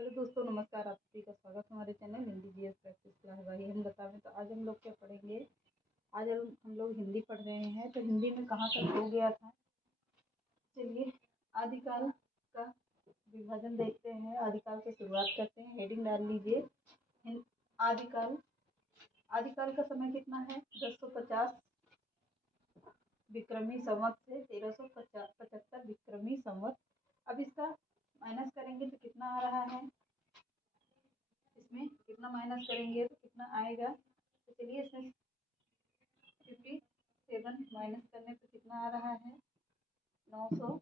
Hello दोस्तों, नमस्कार। आप सभी का स्वागत है हमारे channel Hindi GS practice class भाई। हम बताएं तो आज हम लोग क्या पढ़ेंगे। आज हम लोग हिंदी पढ़ रहे हैं, तो हिंदी में कहाँ तक हो गया था। चलिए आदिकाल का विभाजन देखते हैं। आदिकाल से शुरुआत करते हैं। हेडिंग डाल लीजिए आदिकाल। आदिकाल का समय कितना है? 1050 विक्रमी संवत से 1375 विक्रमी संवत। अब इसका माइनस करेंगे तो कितना आ रहा है? इसमें कितना माइनस करेंगे तो कितना आएगा? तो चलिए इसमें 57 माइनस करने पर कितना आ रहा है? 900।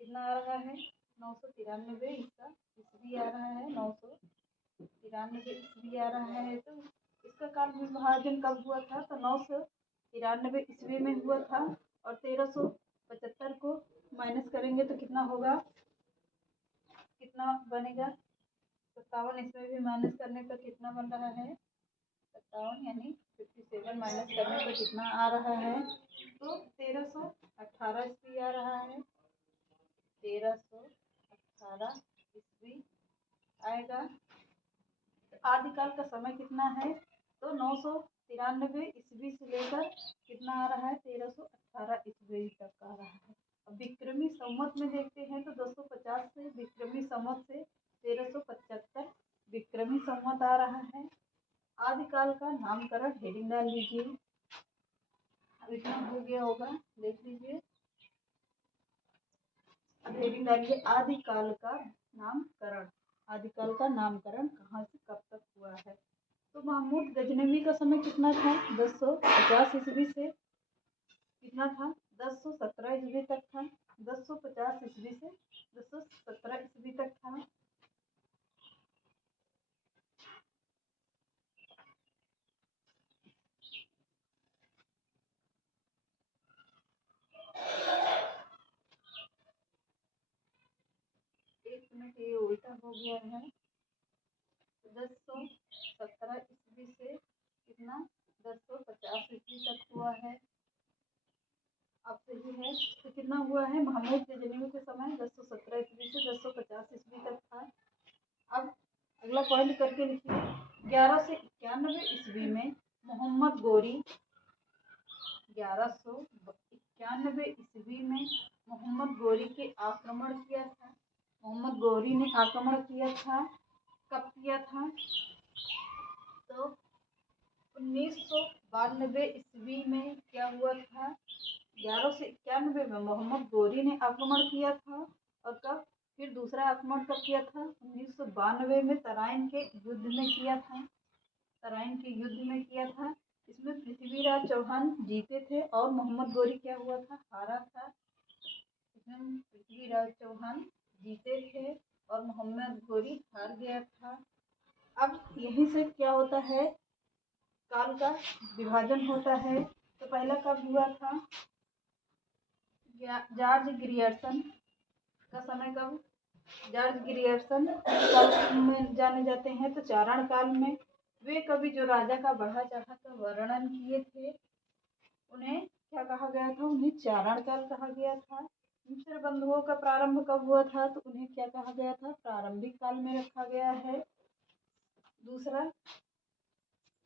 कितना आ रहा है? 993 इसका ईस्वी आ रहा है। 993 ईस्वी आ रहा है। तो इसका काल विभाजन कब हुआ था? तो 993 ईस्वी में हुआ था। और 1375 को माइनस करेंगे तो कितना होगा? कितना बनेगा? 57। इसमें भी माइनस करने पर कितना बन रहा है? 57 यानी 57 माइनस करने पर कितना आ रहा है? तो 1318 ईस्वी आ रहा है। 1318 ईस्वी आएगा। तो आदिकाल का समय कितना है? तो 993 ईस्वी से लेकर कितना आ रहा है? 1318 ईस्वी तक आ रहा है। अब विक्रमी संवत में देखते हैं तो 250 से विक्रमी संवत से 1375 विक्रमी संवत आ रहा है। आदिकाल का नामकरण हेडिंग डाल लीजिए। अब इतना हो गया होगा, देख लीजिए। अब हेडिंग डालिए आदिकाल का नामकरण। आदिकाल का नामकरण कहाँ से कब तक हुआ है? तो महमूद गजनवी का समय कितना था? 1050 ईस्वी से कितना था? 1017 ईस्वी तक था। 1050 ईस्वी से 1017 ईस्वी तक था। एक मिनट, ये उल्टा हो गया है। 1017 ईस्वी से कितना? 1050 ईस्वी तक हुआ है। अब सही है। तो कितना हुआ है? महमूद गजनवी के समय 1017 ईस्वी से 1050 ईस्वी तक था। अब अगला पॉइंट करके लिखिए। 1191 ईस्वी में मोहम्मद गोरी 1191 ईस्वी में मोहम्मद गोरी के आक्रमण किया था। मोहम्मद गोरी ने आक्रमण किया था। कब किया था? तो 1992 ईस्वी में क्या हुआ था? 1191 में मोहम्मद गोरी ने आक्रमण किया था। और कब? फिर दूसरा आक्रमण कब किया था? 1992 में तराइन के युद्ध में किया था। तराइन के युद्ध में किया था। इसमें पृथ्वीराज चौहान जीते थे और मोहम्मद गोरी क्या हुआ था? हारा था। इसमें पृथ्वीराज चौहान जीते थे और मोहम्मद गोरी हार गया था। अब यहीं से क्या होता है? काल का विभाजन होता है। तो पहला कब हुआ था? जॉर्ज ग्रियर्सन का समय कब? जॉर्ज ग्रियर्सन काल में जाने जाते हैं। तो चारण काल में वे कवि जो राजा का बढ़ा चढ़ा कर वर्णन किए थे, उन्हें क्या कहा गया था? उन्हें चारण काल कहा गया था। मिश्र बंधुओं का प्रारंभ कब हुआ था? तो उन्हें क्या कहा गया था? प्रारंभिक काल में रखा गया है। दूसरा,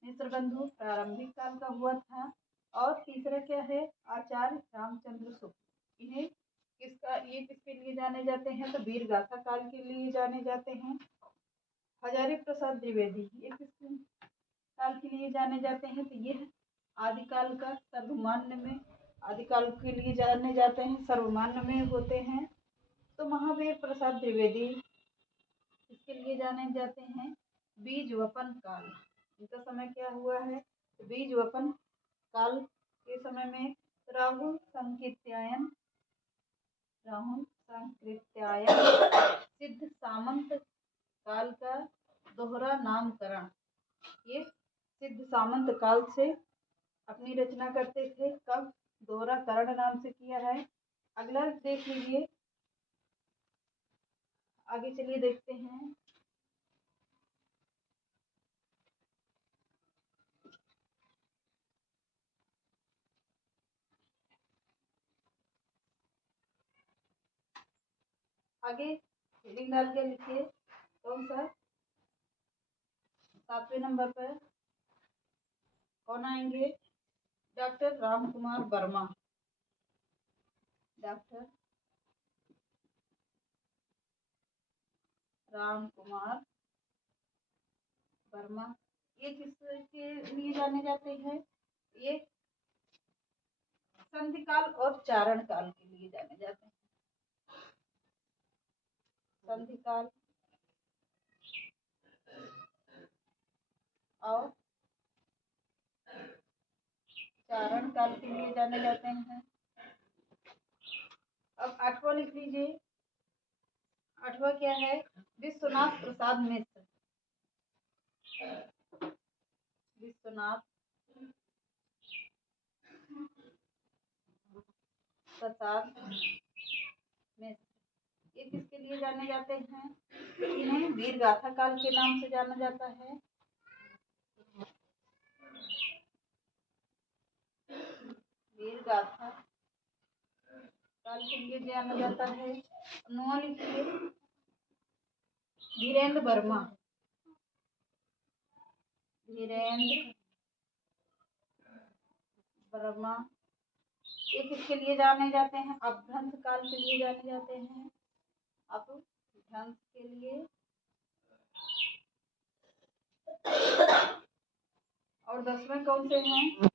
मिश्र बंधु प्रारंभिक काल का हुआ था। और तीसरा क्या है? आचार्य रामचंद्र शुक्ल। इन्हें ये किसके लिए जाने जाते हैं? तो वीर गाथा काल के लिए जाने जाते हैं। हजारी प्रसाद द्विवेदी ये किस काल के लिए जाने जाते हैं? तो ये आदिकाल का सर्वमान्य में, आदिकाल के लिए जाने जाते हैं, सर्वमान्य में होते हैं। तो महावीर प्रसाद द्विवेदी इसके लिए जाने जाते हैं। बीज वपन काल, इनका समय क्या हुआ है? बीज वपन काल के समय में राहुल संकृत्यायन सिद्ध सामंत काल का दोहरा नामकरण, ये सिद्ध सामंत काल से अपनी रचना करते थे। कब? दोहरा करण नाम से किया है। अगला देख लीजिए, आगे चलिए देखते हैं। आगे हेडिंग डाल के लिखिए कौन सा 7वें नंबर पर कौन आएंगे? डॉक्टर राम कुमार वर्मा। डॉक्टर राम कुमार वर्मा। ये किसके लिए जाने जाते हैं? ये संधि काल और चारण काल के लिए जाने जाते हैं। संधि काल और चारण काल के लिए जाने जाते हैं। अब 8वां लिख लीजिए। 8वां क्या है? विश्वनाथ प्रसाद मिश्र। विश्वनाथ प्रसाद मिश्र ये किसके लिए जाने जाते हैं? इन्हें वीर गाथा काल के नाम से जाना जाता है। वीर गाथा काल के लिए जाना जाता है। 9वां लिखिए। धीरेन्द्र वर्मा। धीरेन्द्र वर्मा ये किसके लिए जाने जाते हैं? अपभ्रंश काल के लिए जाने जाते हैं। अपभ्रंश के लिए। और 10वें कौन से हैं?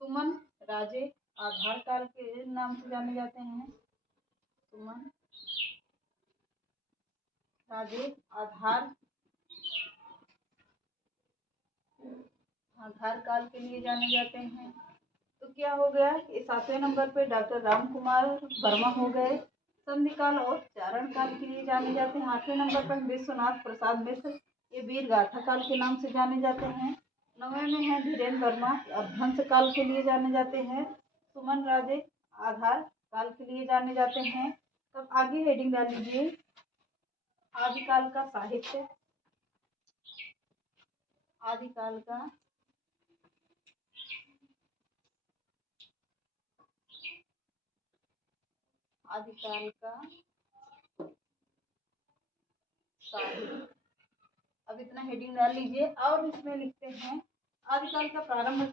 सुमन राजे आधार काल के नाम से जाने जाते हैं। सुमन राजे आधार काल के लिए जाने जाते हैं। तो क्या हो गया? ये 7वें नंबर पे डॉक्टर राम कुमार वर्मा हो गए, संधि काल और चारण काल के लिए जाने जाते हैं। 8वें नंबर पर विश्वनाथ प्रसाद मिश्र ये वीर गाथा काल के नाम से जाने जाते हैं। 9वें में है धीरेन्द्र वर्मा अपभ्रंश काल के लिए जाने जाते हैं। सुमन राजे आधार काल के लिए जाने जाते हैं। तब आगे हेडिंग डाल लीजिए आदिकाल का साहित्य। आदिकाल का आदिकाल का साहित्य। अब इतना हेडिंग डाल लीजिए और इसमें लिखते हैं आदिकाल का प्रारंभ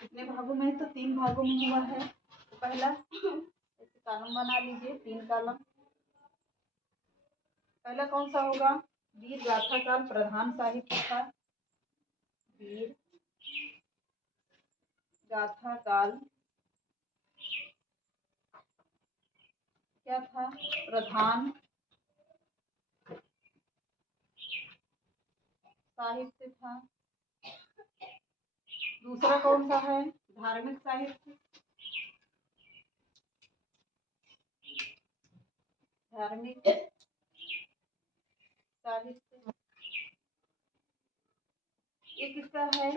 कितने भागों में है? तो 3 भागों में हुआ है। तो पहला ऐसे कॉलम बना लीजिए, 3 कॉलम। पहला कौन सा होगा? वीर गाथा काल प्रधान साहित्य था। वीर गाथा काल क्या था? प्रधान साहित्य था। दूसरा कौन सा है? धार्मिक साहित्य। धार्मिक साहित्य ये किसका है?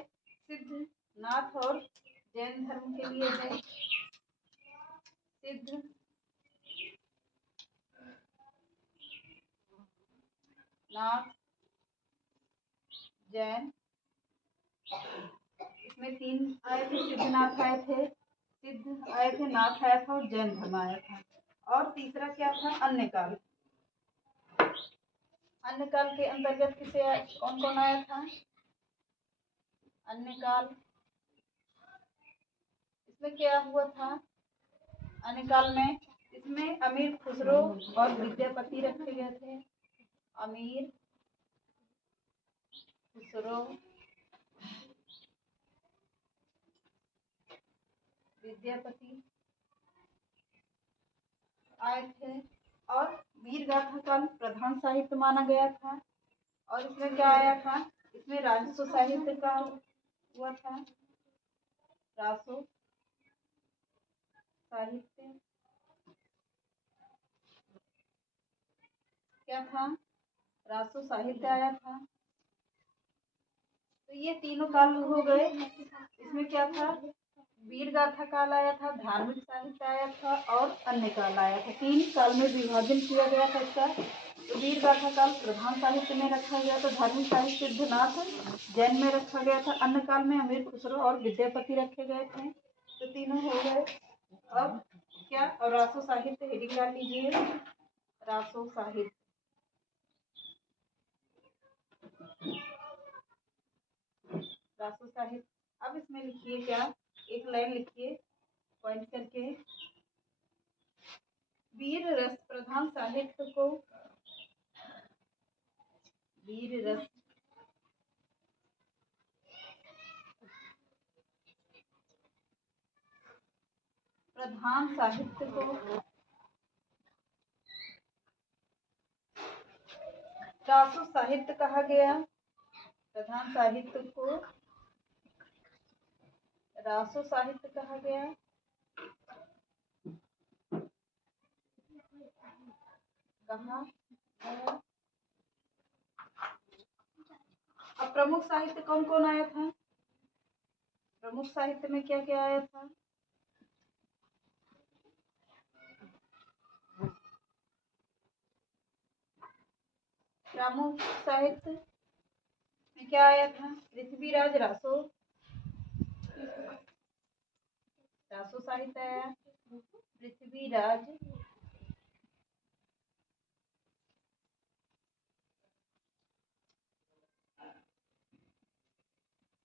सिद्धनाथ और जैन धर्म के लिए है। सिद्ध नाथ जैन इसमें 3 आए थे। सिद्धनाथ आए थे, सिद्ध आए थे, नाथ आया था और जैन धर्म आया था। और तीसरा क्या था? अन्य काल। अन्य काल के अंतर्गत किसे कौन कौन आया था? अन्य काल इसमें क्या हुआ था? अन्य काल में इसमें अमीर खुसरो और विद्यापति रखे गए थे। अमीर खुसरो विद्यापति आए थे। और वीर गाथा काल प्रधान साहित्य माना गया था। और इसमें क्या आया था? इसमें राजस्व साहित्य का हुआ था। राजस्व साहित्य क्या था? राजस्व साहित्य आया था। तो ये तीनों काल हो गए। इसमें क्या था? वीर गाथा काल आया था, धार्मिक साहित्य आया था और अन्य काल आया था। 3 काल में विभाजन किया गया था इसका। तो वीर गाथा काल प्रधान साहित्य में रखा गया था, धार्मिक साहित्य सिद्धनाथ जैन में रखा गया था, अन्य काल में अमीर खुसरो और विद्यापति रखे गए थे। तो तीनों हो गए। अब क्या? और राजस्व साहित्य हेडिंग डाल लीजिए। रासो साहित्य। रासो साहित्य। अब इसमें लिखिए क्या, एक लाइन लिखिए पॉइंट करके। वीर रस प्रधान साहित्य को, वीर रस प्रधान साहित्य को रासो साहित्य कहा गया। प्रधान साहित्य को रासो साहित्य कहा गया। कहा गया। अब प्रमुख साहित्य कौन कौन आया था? प्रमुख साहित्य में क्या क्या आया था? प्रमुख साहित्य में क्या आया था? पृथ्वीराज रासो, रासो साहित्य आया। पृथ्वीराज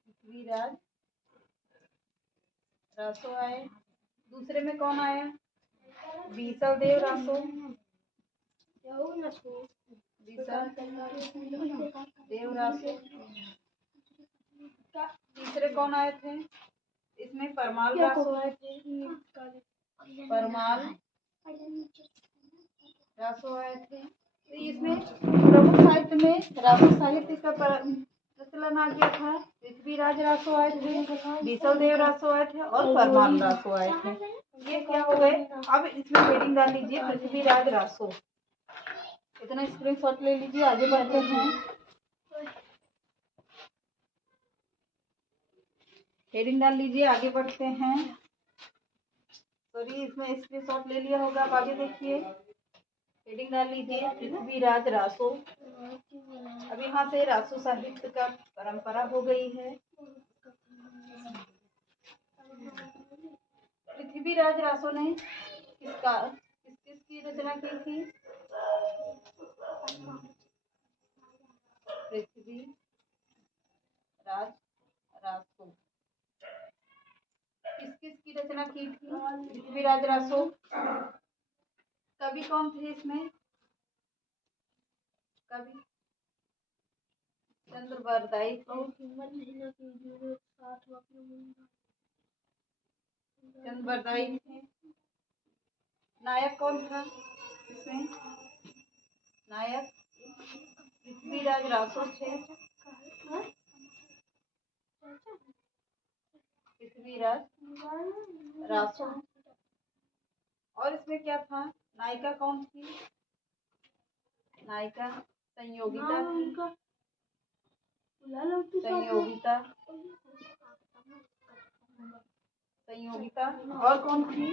पृथ्वीराज रासो आए। दूसरे में कौन आया? बीसल देव रासो, बीसल देव रासो। तीसरे कौन आए थे? इसमें परमाल रासो आए थे, परमाल रासो आए थे। तो इसमें प्रमुख साहित्य में रासो साहित्य का प्रचलन आ गया था। पृथ्वीराज रासो आए थे, बीसल देव रासो आए थे और परमाल रासो आए थे। ये क्या हो गए? अब इसमें हेडिंग डाल लीजिए पृथ्वीराज रासो। इतना स्क्रीनशॉट ले लीजिए, आगे बढ़ते हैं। हेडिंग डाल लीजिए, आगे बढ़ते हैं। सॉरी, इसमें स्क्रीनशॉट ले लिया होगा। अब आगे देखिए, हेडिंग डाल लीजिए पृथ्वीराज रासो। अब यहाँ से रासो साहित्य का परंपरा हो गई है। पृथ्वीराज रासो ने किसकी रचना की थी? पृथ्वीराज रासो किसकी रचना की थी? पृथ्वीराज रासो। कवि कौन थे इसमें? कवि चंद्रबरदाई थे। चंद्रबरदाई थे। नायक कौन था इसमें? नायक पृथ्वीराज रासो थे। पृथ्वीराज रासो। और इसमें क्या था? नायिका कौन थी? नायिका संयोगिता थी। संयोगिता, संयोगिता। और कौन थी?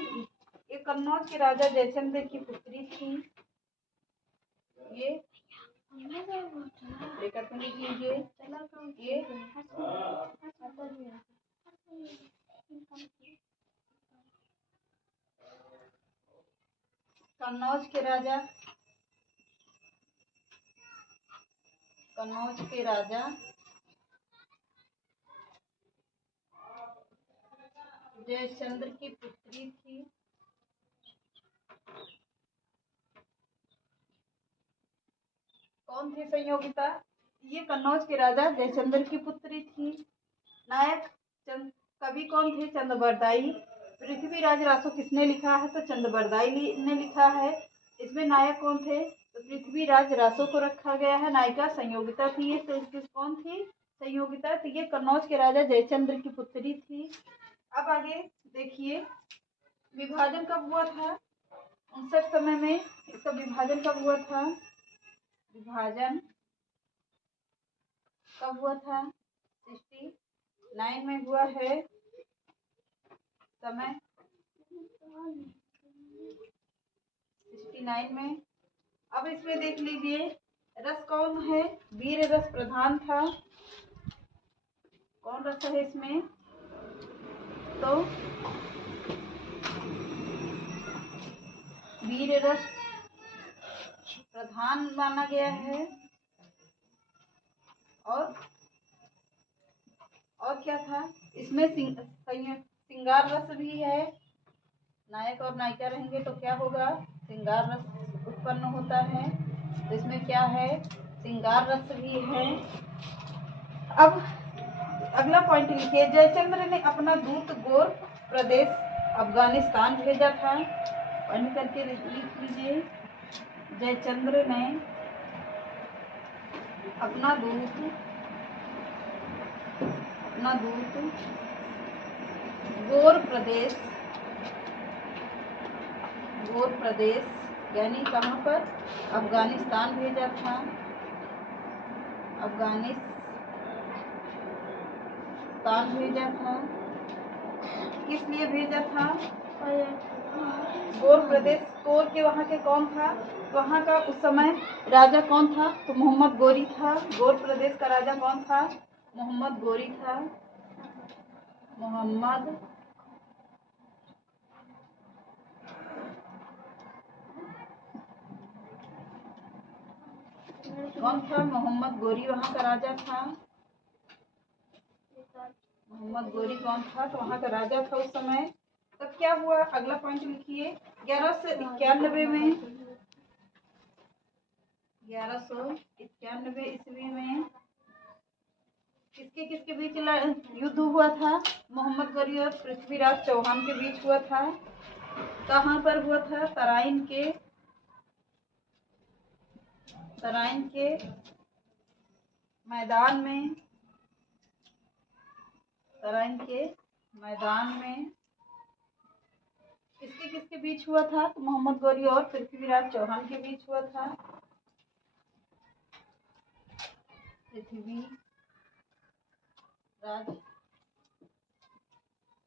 ये कन्नौज के राजा जयचंद्र की पुत्री थी। ये ब्रेकअप में लिख लीजिए। ये कन्नौज के राजा, कन्नौज के राजा जयचंद्र की पुत्री थी। कौन थी संयोगिता? ये कन्नौज के राजा जयचंद्र की पुत्री थी। नायक कवि कौन थे? चंद्रबरदाई। पृथ्वीराज रासो किसने लिखा है? तो चंद्रबरदाई ने लिखा है। इसमें नायक कौन थे? तो पृथ्वीराज रासो को रखा गया है। नायिका संयोगिता थी। ये तो कौन थी? संयोगिता। तो ये कन्नौज के राजा जयचंद्र की पुत्री थी। अब आगे देखिए, विभाजन कब हुआ था? 59 समय में इसका विभाजन कब हुआ था? विभाजन कब हुआ था? 69 में हुआ है। समय 69 में। अब इसमें देख लीजिए, रस कौन है? वीर रस प्रधान था। कौन रस है इसमें? तो वीर रस प्रधान माना गया है। और क्या था इसमें? श्रृंगार रस भी है। नायक और नायिका रहेंगे तो क्या होगा? श्रृंगार रस उत्पन्न होता है। तो इसमें क्या है? श्रृंगार रस भी है। अब अगला पॉइंट लिखिए, जयचंद्र ने अपना दूत गोर प्रदेश अफगानिस्तान भेजा था। पढ़ करके लिख लीजिए, जयचंद्र ने अपना दूत गोर प्रदेश यानी कहाँ पर? अफगानिस्तान भेजा था। किस लिए भेजा था? गोर प्रदेश। गोर के वहाँ के कौन था? वहाँ का उस समय राजा कौन था? तो मोहम्मद गोरी था। गोर प्रदेश का राजा कौन था? मोहम्मद गोरी था। मोहम्मद कौन था? मोहम्मद गोरी वहाँ का राजा था। मोहम्मद गोरी कौन था? तो वहाँ का राजा था उस समय। तब क्या हुआ? अगला पॉइंट लिखिए, 1191 में 1191 ईस्वी में किसके बीच युद्ध हुआ था? मोहम्मद गोरी और पृथ्वीराज चौहान के बीच हुआ था। कहाँ पर हुआ था? तराइन के मैदान में। किसके बीच हुआ था? तो मोहम्मद गोरी और पृथ्वीराज चौहान के बीच हुआ था। पृथ्वीराज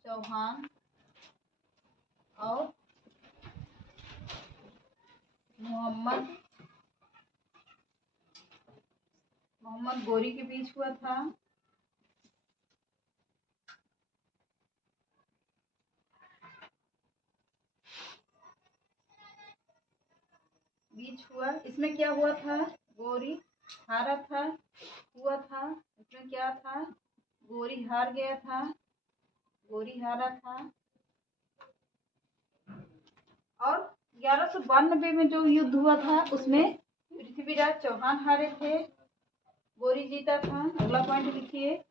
चौहान और मोहम्मद गोरी के बीच हुआ था। इसमें क्या हुआ था? गोरी हारा था। इसमें क्या था? गोरी हार गया था। गोरी हारा था। और 1192 में जो युद्ध हुआ था उसमें पृथ्वीराज चौहान हारे थे, गोरी जीता था। अगला पॉइंट लिखिए,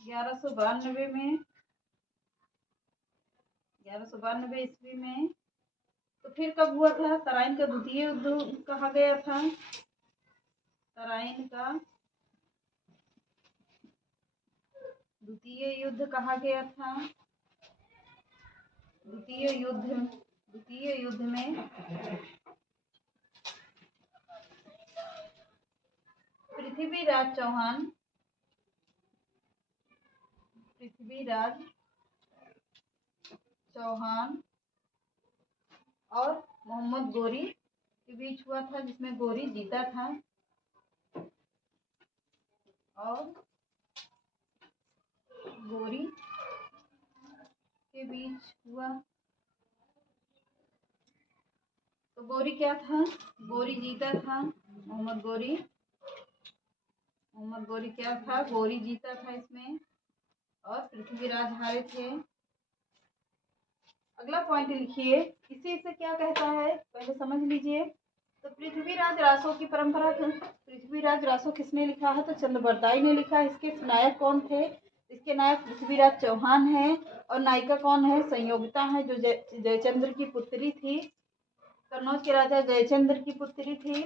1192 ईस्वी में तो फिर कब हुआ था? तराइन का द्वितीय युद्ध कहा गया था। तराइन का द्वितीय युद्ध कहा गया था। द्वितीय युद्ध में पृथ्वीराज चौहान और मोहम्मद गोरी के बीच हुआ था, जिसमें गोरी जीता था। और गोरी के बीच हुआ तो गोरी क्या था? गोरी जीता था। मोहम्मद गोरी क्या था? गोरी जीता था इसमें, और पृथ्वीराज हारे थे। अगला पॉइंट लिखिए, इसी से क्या कहता है पहले समझ लीजिए। तो पृथ्वीराज रासो की परंपरा, पृथ्वीराज रासो किसने लिखा है? तो चंद्रबरदाई ने लिखा है। इसके नायक कौन थे? इसके नायक पृथ्वीराज चौहान है। और नायिका कौन है? संयोगिता है, जो जयचंद्र की पुत्री थी। कन्नौज के राजा जयचंद्र की पुत्री थी।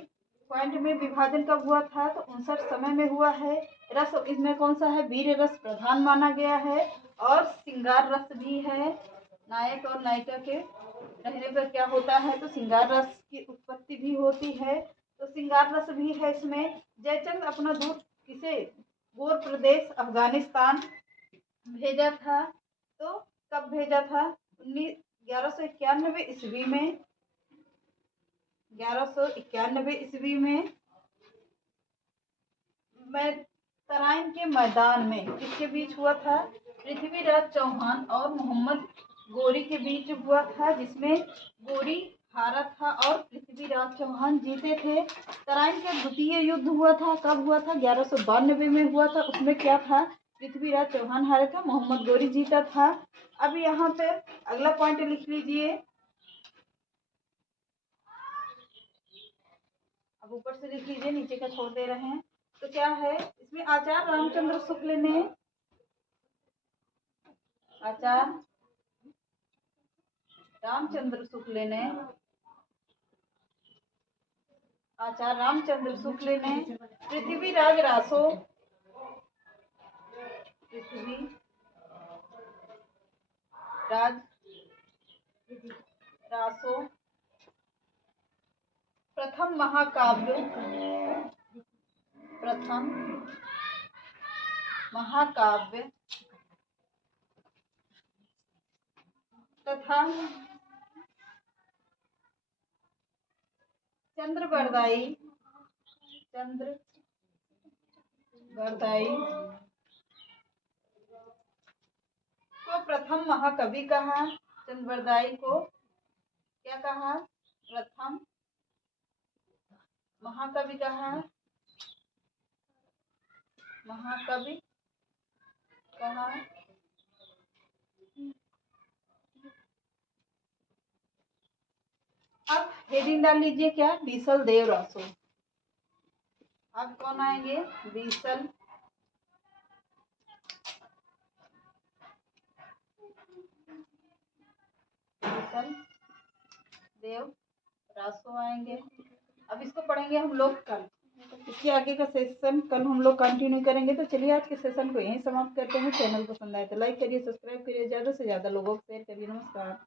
पॉइंट में विभाजन कब हुआ था? तो 59 समय में हुआ है। रस इसमें कौन सा है? वीर रस प्रधान माना गया है। और श्रृंगार रस भी है। नायक और नायिका के रहने पर क्या होता है? तो श्रृंगार रस की उत्पत्ति भी होती है। तो श्रृंगार रस भी है इसमें। जयचंद्र अपना दूत किसे? गोर प्रदेश अफगानिस्तान भेजा था। तो कब भेजा था? 1191 ईस्वी में। 1191 ईस्वी में तराइन के मैदान में किसके बीच हुआ था? पृथ्वीराज चौहान और मोहम्मद गौरी के बीच हुआ था, जिसमें गौरी हारा था और पृथ्वीराज चौहान जीते थे। तराइन का द्वितीय युद्ध हुआ था, कब हुआ था? 1192 में हुआ था। उसमें क्या था? पृथ्वीराज चौहान हारे था, मोहम्मद गौरी जीता था। अब यहाँ पे अगला पॉइंट लिख लीजिए। अब ऊपर से लिख लीजिए, नीचे का छोड़ दे रहे हैं। तो क्या है इसमें? आचार्य रामचंद्र शुक्ल ने आचार्य रामचंद्र शुक्ल ने पृथ्वीराज रासो प्रथम महाकाव्य तथा चंद्रबरदाई को प्रथम महाकवि कहा। चंद्रबरदाई को क्या कहा? प्रथम महाकवि कहा। अब हेडिंग डाल लीजिए, क्या? बीसल देव रासो। अब कौन आएंगे? बीसल देव रासो आएंगे। अब इसको पढ़ेंगे हम लोग कल। इसके आगे का सेशन कल हम लोग कंटिन्यू करेंगे। तो चलिए आज के सेशन को यहीं समाप्त करते हैं। चैनल पसंद आए तो लाइक करिए, सब्सक्राइब करिए, ज़्यादा से ज़्यादा लोगों को शेयर करिए। नमस्कार।